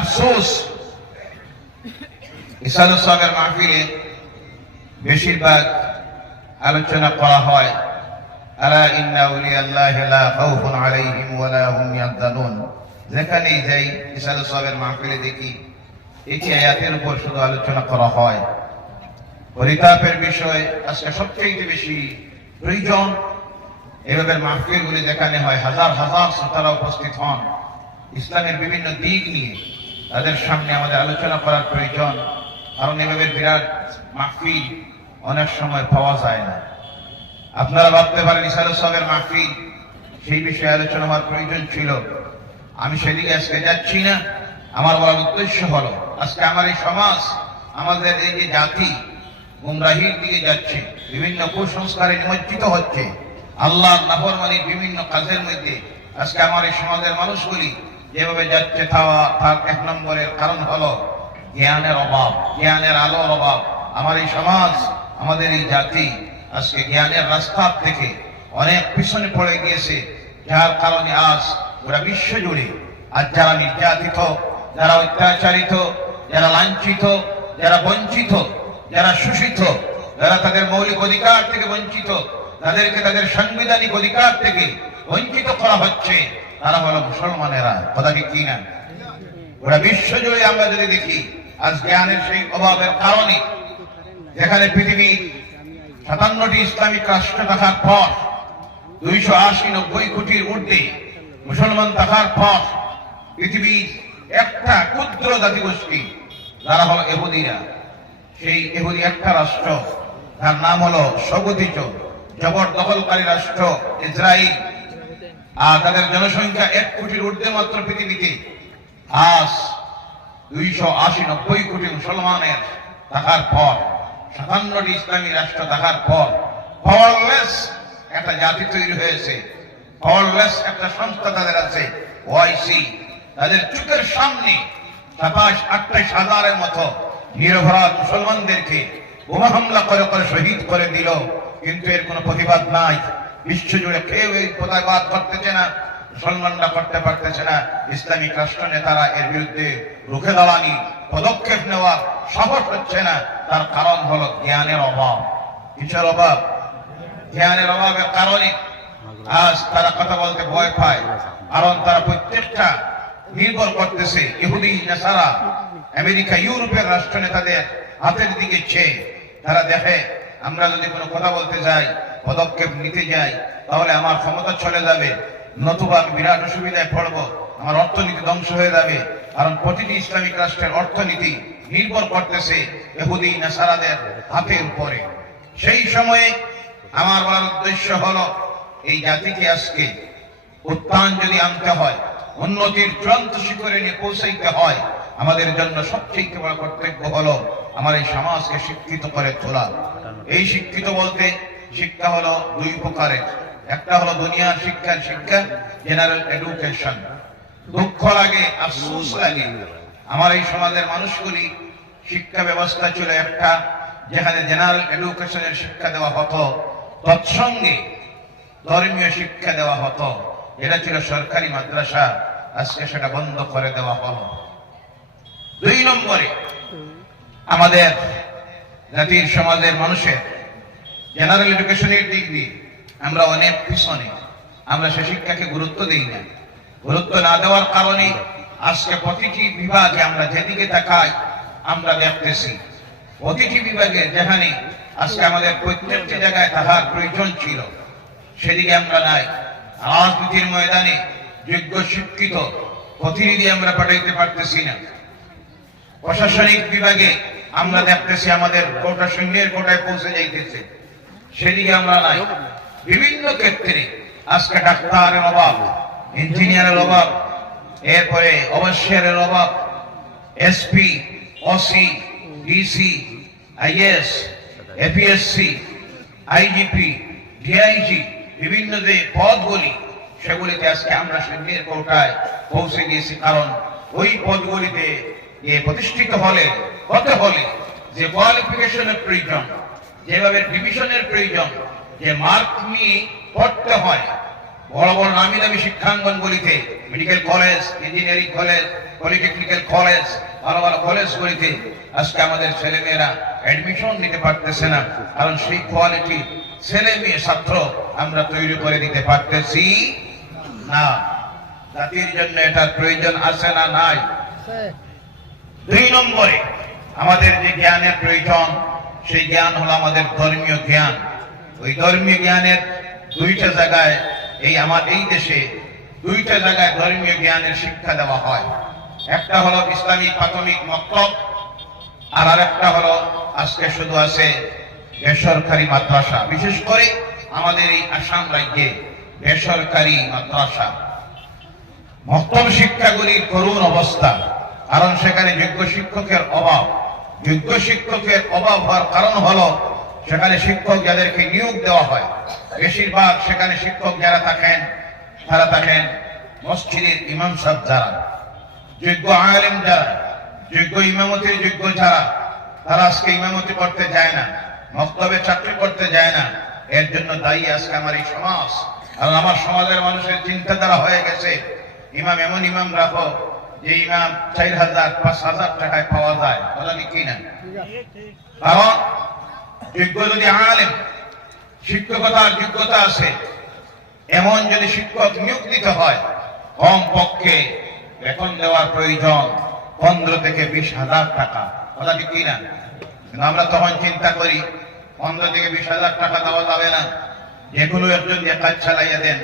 আফসোস ইসালুস সাহেবের মাহফিলে বেশিরভাগ আলোচনা করা হয় আলা ইন্না আউলিয়াল্লাহি লা খাউফুন আলাইহিম ওয়া লা হুম ইয়াহজানুন। যেখানেই যাই ইসালুস সাহেবের মাহফিলে দেখি এই আয়াতের উপর শুধু আলোচনা করা হয়। পরিতাপের বিষয়, আজকে সবচেয়ে বেশি প্রয়োজন এভাবে মাহফিলগুলি দেখানো হয়, হাজার হাজার শ্রোতারা উপস্থিত হন, ইসলামের বিভিন্ন দিক নিয়ে তাদের সামনে আমাদের আলোচনা করার প্রয়োজন। কারণ এভাবে বিরাট মাহফিল অনেক সময় পাওয়া যায় না। আপনারা ভাবতে পারেন ইসালুস সাহেবের মাহফিল, সেই বিষয়ে আলোচনা হওয়ার প্রয়োজন ছিল। আমি সেদিকে আজকে যাচ্ছি না। আমার বলার উদ্দেশ্য হলো, আজকে আমার এই সমাজ, আমাদের এই যে জাতি গুমরাহির দিকে যাচ্ছে, বিভিন্ন কুসংস্কারে নিমজ্জিত হচ্ছে, আল্লাহর নাফরমানির বিভিন্ন কাজের মধ্যে আজকে আমার এই সমাজের মানুষগুলি যেভাবে যাচ্ছে তার এক নম্বরের কারণ হলো জ্ঞানের অভাব, জ্ঞানের আলোর অভাব। আমার এই সমাজ, আমাদের এই জাতি আজকে জ্ঞানের রাস্তার থেকে অনেক পিছনে পড়ে গিয়েছে, যার কারণে আজ গোটা বিশ্ব জুড়ে আজ যারা নির্যাতিত, যারা অত্যাচারিত, যারা লাঞ্ছিত, যারা বঞ্চিত, যারা শোষিত, যারা তাদের মৌলিক অধিকার থেকে বঞ্চিত, তাদেরকে তাদের সাংবিধানিক অধিকার থেকে বঞ্চিত করা হচ্ছে, তারা হলো মুসলমানেরা। কথা ঠিক কিনা? গোটা বিশ্ব জুড়ে আমরা যদি দেখি আজ জ্ঞানের সেই অভাবের কারণে, যেখানে পৃথিবীর 57টি ইসলামিক রাষ্ট্র থাকার পর 280-90 কোটির ঊর্ধ্বে মুসলমান থাকার পর পৃথিবীর একটা ক্ষুদ্র জাতিগোষ্ঠী যারা হলো ইহুদিরা, সেই ইহুদি একটা রাষ্ট্র, তার নাম হলো স্বগঠিত জবরদখলকারী রাষ্ট্র ইসরায়েল, আর তাদের জনসংখ্যা 1 কোটির ঊর্ধ্বে মাত্র পৃথিবীতে। আজ 280-90 কোটি মুসলমানের থাকার পর, 57টি ইসলামী রাষ্ট্র থাকার পর পাওয়ারলেস একটা জাতি তৈরি হয়েছে, পাওয়ারলেস একটা সংস্থা তাদের আছে, ওআইসি। তাদের চোখের সামনে 27-28 হাজারের মতো নিরপরাধ মুসলমানদেরকে বোমা হামলা করে করে শহীদ করে দিল, কিন্তু এর কোনো প্রতিবাদ নাই। বিশ্বজুড়ে কেউ এই প্রতিবাদ করতেছে না, মুসলমানরা করতে পারতেছে না। ইসলামিক রাষ্ট্র নেতারা এর বিরুদ্ধে রুখে দাঁড়ানি, পদক্ষেপ নেওয়ার সাহস হচ্ছে না। তার কারণ হলো জ্ঞানের অভাব। কিসের অভাব? জ্ঞানের অভাবের কারণে আজ তারা কথা বলতে ভয় পায়, কারণ তারা প্রত্যেকটা নির্ভর করতেছে ইহুদি, নাসারা, আমেরিকা, ইউরোপের রাষ্ট্র নেতাদের হাতের দিকে চেয়ে। তারা দেখে আমরা যদি কোনো কথা বলতে যাই, পদক্ষেপ নিতে যাই, তাহলে আমার ক্ষমতা চলে যাবে, নতুবা আমি বিরাট অসুবিধায় পড়বো, আমার অর্থনীতি ধ্বংস হয়ে যাবে। কারণ প্রতিটি ইসলামিক রাষ্ট্রের অর্থনীতি নির্ভর করতেছে ইহুদি, নাসারাদের হাতের উপরে। সেই সময়ে আমার বলার উদ্দেশ্য হলো, এই জাতিকে আজকে উত্থান যদি আনতে হয়, উন্নতির চূড়ান্ত শিখরে নিয়ে পৌঁছাইতে হয়, আমাদের জন্য সবচেয়ে বড় কর্তব্য হলো আমার এই সমাজকে শিক্ষিত করে তোলা। এই শিক্ষিত বলতে শিক্ষা হলো 2 প্রকারের। একটা হলো দুনিয়ার শিক্ষার শিক্ষা, জেনারেল এডুকেশন। দুঃখ লাগে, আফসোস লাগে, আমার এই সমাজের মানুষগুলি শিক্ষা ব্যবস্থা ছিল একটা, যেখানে জেনারেল এডুকেশনের শিক্ষা দেওয়া হতো, তৎসঙ্গে ধর্মীয় শিক্ষা দেওয়া হতো। এটা ছিল সরকারি মাদ্রাসা, আজকে সেটা বন্ধ করে দেওয়া হলো। 2 নম্বরে আমাদের জাতির সমাজের মানুষের জেনারেল এডুকেশনের দিক দিয়ে আমরা অনেক পিছনে, আমরা সে শিক্ষাকে গুরুত্ব দিই না। গুরুত্ব না দেওয়ার কারণে আজকে প্রতিটি বিভাগে আমরা যেদিকে তাকাই আমরা দেখতেছি, প্রতিটি বিভাগে যেখানে আজকে আমাদের প্রত্যেকটি জায়গায় তাহার প্রয়োজন ছিল, সেদিকে আমরা নাই। রাজনীতির ময়দানে যোগ্য শিক্ষিত প্রতিনিধি আমরা পাঠাইতে পারতেছি না। প্রশাসনিক বিভাগে আমরা দেখতেছি আমাদের কোটা শূন্যের কোটায় পৌঁছে যাইতেছে, সেদিকে আমরা নাই। বিভিন্ন ক্ষেত্রে আজকে ডাক্তারের অভাব, ইঞ্জিনিয়ারের অভাব, এরপরে অবশ্যের অভাব, SP, OC, DC, is, APS-C, IGP, DIG, বিভিন্ন যে পদগুলি, সেগুলিতে আজকে আমরা শূন্যের কোটায় পৌঁছে গিয়েছি। কারণ ওই পদগুলিতে প্রতিষ্ঠিত হতে হলে যে কোয়ালিফিকেশনের প্রয়োজন, যেভাবে ডিভিশনের প্রয়োজন, যে মার্ক নিয়ে পড়তে হয়, বড় বড় নামি দামি শিক্ষাঙ্গনগুলিতে, medical college, engineering college, polytechnical college, ভালো ভালো কলেজগুলিতে আজকে আমাদের ছেলেমেয়েরা অ্যাডমিশন নিতে পারতেছে না, কারণ সেই কোয়ালিটি ছেলে মেয়ে ছাত্র আমরা তৈরি করে দিতে পারতেছি না। জাতির জন্য এটার প্রয়োজন আছে না নাই? 2 নম্বরে আমাদের যে জ্ঞানের প্রয়োজন, সেই জ্ঞান হলো আমাদের ধর্মীয় জ্ঞান। ওই ধর্মীয় জ্ঞানের 2টা জায়গায় এই দেশে 2টা জায়গায় ধর্মীয় জ্ঞানের শিক্ষা দেওয়া হয়। একটা হলো ইসলামিক প্রাথমিক মক্তব, আর আরেকটা হলো আজকে শুধু আছে বেসরকারি মাদ্রাসা। বিশেষ করে আমাদের এই আসাম রাজ্যে বেসরকারি মাদ্রাসা মক্তব শিক্ষাগুলির করুণ অবস্থা, কারণ সেখানে যোগ্য শিক্ষকের অভাব। যোগ্য শিক্ষকের অভাব হওয়ার কারণ হলো সেখানে শিক্ষক যাদেরকে নিয়োগ দেওয়া হয়, বেশিরভাগ সেখানে শিক্ষক যারা থাকেন তারা থাকেন মসজিদের ইমাম সাহেব, যারা যোগ্য আলেম, যারা যোগ্য ইমামতির যোগ্য, যারা তারা আজকে ইমামতি করতে যায় না, মক্তবে চাকরি করতে যায় না। এর জন্য দায়ী আজকে আমার এই সমাজ। আর আমার সমাজের মানুষের চিন্তাধারা হয়ে গেছে, ইমাম এমন ইমাম রাখো যে ইমাম 4000-5000 টাকায় পাওয়া যায়, বলা কি না? কারণ যোগ্য যদি আলেম, শিক্ষকতার যোগ্যতা আছে, এমন যদি শিক্ষক নিয়োগ দিতে হয়, কম পক্ষে বেতন দেওয়ার প্রয়োজন 15 থেকে 20,000 টাকা, বলা কি না? আমরা তখন চিন্তা করি 15 থেকে 20,000 টাকা দেওয়া যাবে না, যেগুলো একজন যে কাজ চালাইয়া দেন,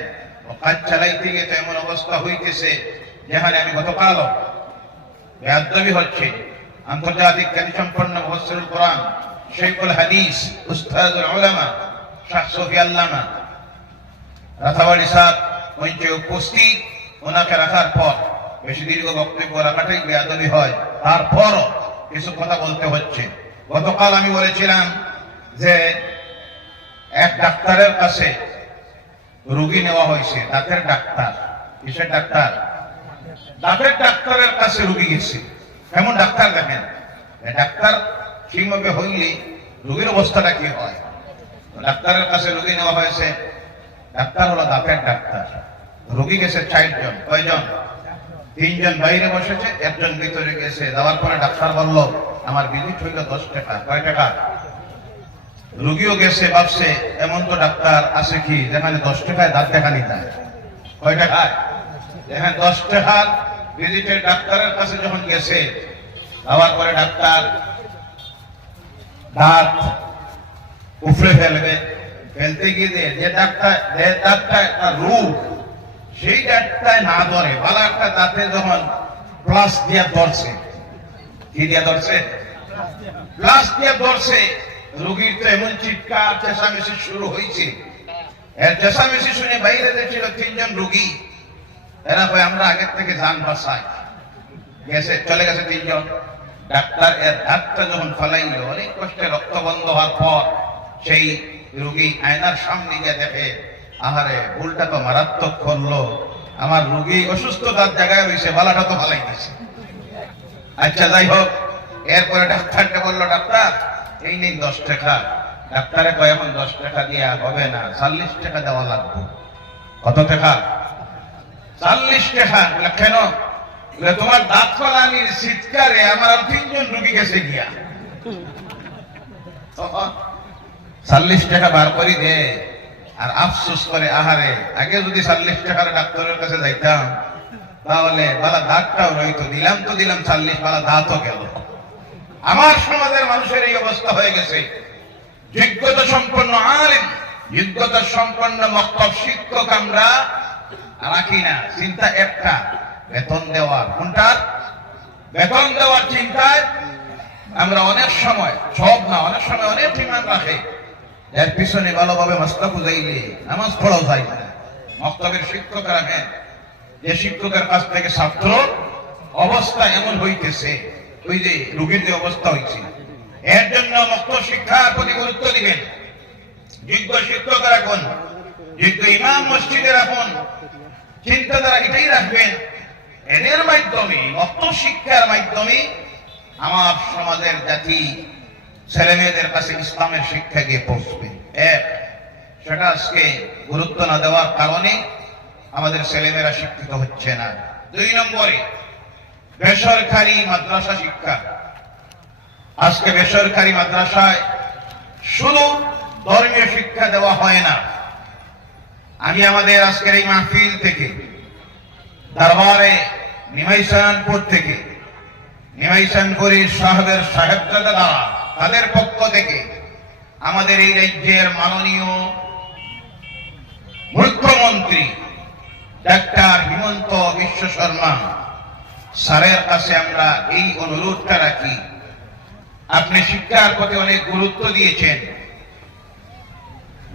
ও কাজ চালাইতে গিয়ে তো এমন অবস্থা হইতেছে যেখানে আমি গতকাল বেয়াদবি হচ্ছে। আন্তর্জাতিক খ্যাতিসম্পন্ন মুফাসসিরুল কোরআন, শাইখুল হাদিস, উস্তাদুল উলামা শাহ শফি আল্লামা রাথাবাড়ি সাহেব মঞ্চে উপস্থিত, ওনাকে রাখার পর বেশি দীর্ঘ বক্তব্য রাখাটাই বেয়াদবি হয়, তারপরও কিছু কথা বলতে হচ্ছে। গতকাল আমি বলেছিলাম যে এক ডাক্তারের কাছে রোগী নেওয়া হয়েছে, দাঁতের ডাক্তার। কিসের ডাক্তার? দাঁতের ডাক্তারের কাছে রোগী গেছে। এমন ডাক্তার দেখেন, ডাক্তার ঠিকভাবে হইলে রোগীর অবস্থাটা কি হয়। ডাক্তারের কাছে রোগী নেওয়া হয়েছে, ডাক্তার হলো দাঁতের ডাক্তার। রোগী গেছে 4 জন। কয়জন? 3 জন বাইরে বসেছে, একজন ভিতরে গেছে। যাওয়ার পরে ডাক্তার বলল আমার ভিজিট হইল 10 টাকা। কয় টাকা? রোগীও গেছে, ভাবছে এমন তো ডাক্তার আছে কি যেখানে 10 টাকায় দাঁত দেখানি যায়। কয় টাকায়? যেখানে 10 টাকার ভিজিটের ডাক্তারের কাছে যখন গেছে, যাওয়ার পরে ডাক্তার দাঁত উফরে ফেলবে, ফেলতে গিয়ে যে দাঁতটা রোগ, সেই দাঁতটায় না ধরে, ভালো একটা দাঁতে যখন প্লাস দিয়ে ধরছে, কি দিয়ে ধরছে? প্লাস দিয়ে ধরছে। রোগীর তো এমন চিৎকার চেঁচামেচি শুরু হয়েছে। এর চেঁচামেচি শুনে বাইরে দেখছিল 3 জন রোগী। এরা ভাই আমরা আগের থেকে যান বাসাই গেছে, চলে গেছে 3 জন। ডাক্তার এর দাঁতটা যখন ফেলাইল, অনেক কষ্টে রক্ত বন্ধ হওয়ার পর সেই রোগী আয়নার সামনে গিয়ে দেখে, আহারে ভুলটা তো মারাত্মক করলো, আমার রোগী অসুস্থ দাঁত জায়গায় হয়েছে, বালাটা তো ফালাই দিছে। আচ্ছা যাই হোক, এরপরে ডাক্তারকে বললো ডাক্তার এই নেই 10 টাকা। ডাক্তারে কয় এখন 10 টাকা দিয়ে হবে না, 40 টাকা দেওয়া লাগবে। কত টাকা? 40 টাকা। কেন? তোমার দাঁত ফালানির চিৎকারে আমার 3 জন রোগী গেছে গিয়া। 40 টাকা বার করে দে, আর আফসোস করে আহারে আগে যদি 40 টাকার ডাক্তারের কাছে যাইতাম তাহলে বালা দাঁতটাও রইতো। দিলাম তো দিলাম 40, বালা দাঁতও গেল। আমার সমাজের মানুষের এই অবস্থা হয়ে গেছে। যোগ্যতা সম্পন্ন আলেম, যোগ্যতা সম্পন্ন মক্তব শিক্ষক আমরা রাখি না। চিন্তা একটা, বেতন দেওয়ার। কোনটার? বেতন দেওয়ার চিন্তায় আমরা অনেক সময়, সব না, অনেক সময় অনেক ডিমান্ড রাখে, এর পিছনে ভালোভাবে মাসলা বুঝাইলে নামাজ পড়াও যায় না। মক্তবের শিক্ষক রাখেন, যে শিক্ষকের কাছ থেকে ছাত্র অবস্থা এমন হইতেছে, ওই যে রোগীর যে অবস্থা হয়েছে, এর জন্য মক্তব শিক্ষার প্রতি গুরুত্ব দিবেন। যোগ্য শিক্ষক রাখুন, যোগ্য ইমাম মসজিদে রাখুন, চিন্তাধারা এটাই রাখবেন। এদের মাধ্যমে, মক্তব শিক্ষার মাধ্যমে আমার সমাজের জাতি ছেলে মেয়েদের কাছে ইসলামের শিক্ষা গিয়ে পৌঁছবে। সেটা আজকে গুরুত্ব না দেওয়ার কারণে আমাদের ছেলেমেয়েরা শিক্ষিত হচ্ছে না। 2 নম্বরে বেসরকারি মাদ্রাসা শিক্ষা। আজকে বেসরকারি মাদ্রাসায় শুধু ধর্মীয় শিক্ষা দেওয়া হয় না। আমি আমাদের আজকের এই মাহফিল থেকে দরবারে নিমাইশানপুর থেকে নিমাইশানপুরের সাহেবজাদা তাদের পক্ষ থেকে আমাদের এই রাজ্যের মাননীয় মুখ্যমন্ত্রী ডাক্তার হিমন্ত বিশ্ব শর্মা স্যারের কাছে আমরা এই অনুরোধটা রাখি, আপনি শিক্ষার প্রতি অনেক গুরুত্ব দিয়েছেন।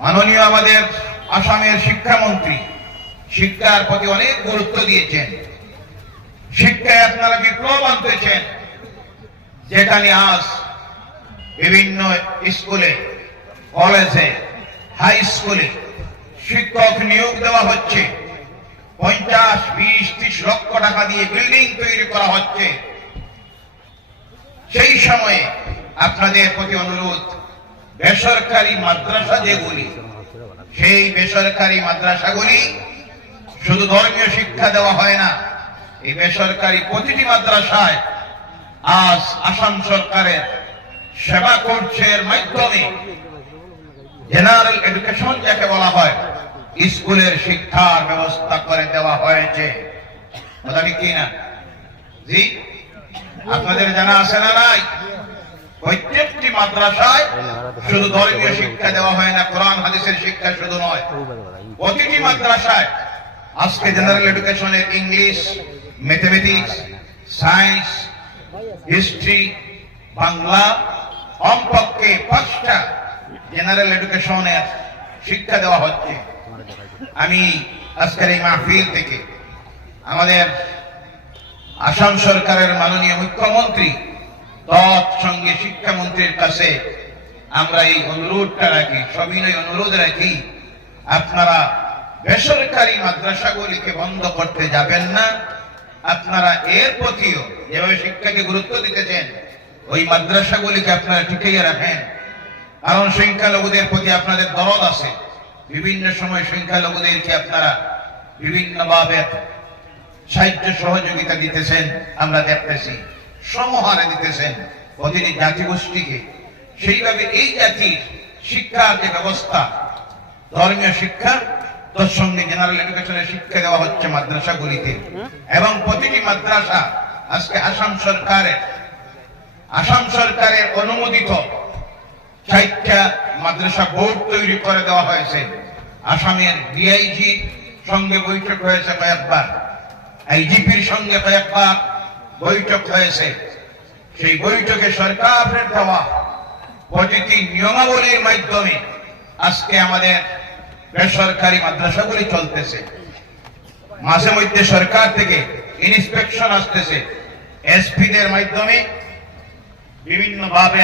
মাননীয় আমাদের আসামের শিক্ষামন্ত্রী শিক্ষার প্রতি অনেক গুরুত্ব দিয়েছেন। শিক্ষায় আপনারা বিপ্লব আনতেছেন, যেখানে আজ বিভিন্ন স্কুলে, কলেজে, হাই স্কুলে শিক্ষক নিয়োগ দেওয়া হচ্ছে। 50, 20, 30 লক্ষ টাকা দিয়ে বিল্ডিং তৈরি করা হচ্ছে। সেই সময়ে আপনাদের প্রতি অনুরোধ, বেসরকারি মাদ্রাসা যেগুলি, সেই বেসরকারি মাদ্রাসাগুলি শুধু ধর্মীয় শিক্ষা দেওয়া হয় না। এই বেসরকারি প্রতিটি মাদ্রাসায় আজ আসাম সরকারের সেবা কোর্সের মাধ্যমে জেনারেল এডুকেশন যাকে বলা হয়, স্কুলের শিক্ষার ব্যবস্থা করে দেওয়া হয়েছে। কথা ঠিক কি না? জি, আপনাদের জানা আছে না নাই? প্রত্যেকটি মাদ্রাসায় শুধু ধর্মীয় শিক্ষা দেওয়া হয় না, কোরআন হাদিসের শিক্ষা শুধু নয়, প্রতিটি মাদ্রাসায় আজকে জেনারেল এডুকেশনের English, mathematics, science, history, Bangla, কমপক্ষে 5টা জেনারেল এডুকেশনের শিক্ষা দেওয়া হচ্ছে। আমি আজকের এই মাহফিল থেকে আমাদের আসাম সরকারের মাননীয় মুখ্যমন্ত্রী তৎসঙ্গে শিক্ষামন্ত্রীর কাছে আমরা এই অনুরোধটা রাখি, সবিনয় অনুরোধ রাখি, আপনারা বেসরকারি মাদ্রাসাগুলিকে বন্ধ করতে যাবেন না। আপনারা এর প্রতিও যেভাবে শিক্ষাকে গুরুত্ব দিতেছেন, ওই মাদ্রাসাগুলিকে আপনারা টিকিয়ে রাখেন। কারণ সংখ্যালঘুদের প্রতি আপনাদের দরদ আছে। বিভিন্ন সময় সংখ্যালঘুদেরকে আপনারা বিভিন্নভাবে সাহায্য সহযোগিতা দিতেছেন, আমরা দেখতেছি, সমহারে দিতেছেন প্রতিটি জাতিগোষ্ঠীকে। সেইভাবে এই জাতির শিক্ষার যে ব্যবস্থা, ধর্মীয় শিক্ষা, তার সঙ্গে জেনারেল এডুকেশনের শিক্ষা দেওয়া হচ্ছে মাদ্রাসাগুলিতে। এবং প্রতিটি মাদ্রাসা আজকে আসাম সরকারের অনুমোদিত 4টা মাদ্রাসা বোর্ড তৈরি করে দেওয়া হয়েছে। আসামের ডিআইজি সঙ্গে বৈঠক হয়েছে কয়েকবার, আইজিপির সঙ্গে কয়েকবার বৈঠক হয়েছে। সেই বৈঠকে সরকারের দেওয়া প্রতিটি নিয়মাবলীর মাধ্যমে আজকে আমাদের বেসরকারি মাদ্রাসাগুলি চলতেছে। মাঝে মধ্যে সরকার থেকে ইন্সপেকশন আসতেছে, এসপিদের মাধ্যমে বিভিন্নভাবে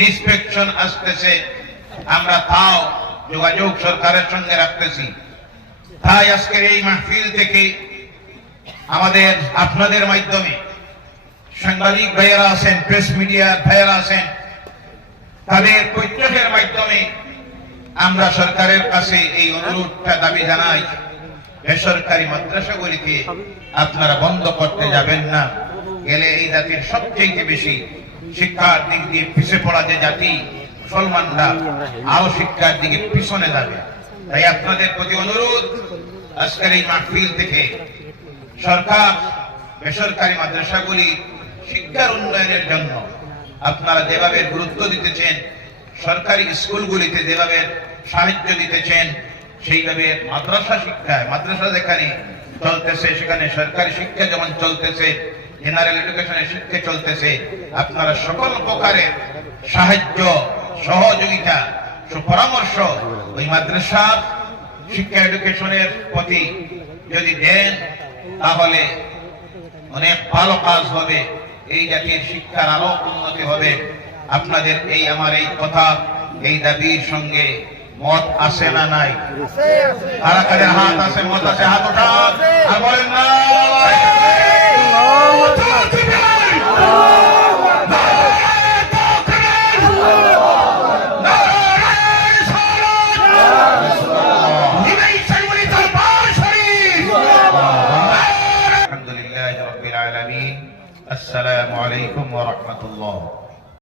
ইন্সপেকশন আসতেছে। আমরা তাও যোগাযোগ সরকারের সঙ্গে রাখতেছি। তাই আজকের এই মাহফিল থেকে আমাদের আপনাদের মাধ্যমে সাংবাদিক ভাইয়েরা আছেন, প্রেস মিডিয়ার ভাইয়েরা আছেন, তাদের প্রত্যেকের মাধ্যমে আমরা সরকারের কাছে এই অনুরোধটা দাবি জানাই, বেসরকারি মাদ্রাসাগুলিকে আপনারা বন্ধ করতে যাবেন না। গেলে এই জাতির সবচেয়ে বেশি শিক্ষার দিক দিয়ে পিছিয়ে পড়া যে জাতি মুসলমানরা আরো শিক্ষার দিকে পিছনে যাবে। তাই আপনাদের প্রতি অনুরোধ, আজকের এই মাহফিল থেকে সরকার বেসরকারি মাদ্রাসাগুলি শিক্ষার উন্নয়নের জন্য আপনারা যেভাবে গুরুত্ব দিতেছেন, সরকারি স্কুলগুলিতে যেভাবে সাহায্য দিতেছেন, সেইভাবে মাদ্রাসা শিক্ষায়, মাদ্রাসা যেখানে চলতেছে সেখানে সরকারি শিক্ষা যেমন চলতেছে, জেনারেল এডুকেশনের শিক্ষা চলতেছে, আপনারা সকল প্রকারের সাহায্য, সহযোগিতা, সুপরামর্শ ওই মাদ্রাসার শিক্ষা এডুকেশনের প্রতি যদি দেন, তাহলে অনেক ভালো কাজ হবে, এই জাতির শিক্ষার আরো উন্নতি হবে। আপনাদের এই আমার এই কথা, এই দাবির সঙ্গে মত আছে না নাই? কারা কাদের হাত আছে, মত আছে? হাত ওঠান আর বলেন না। আলাইকুম ওয়া রাহমাতুল্লাহ।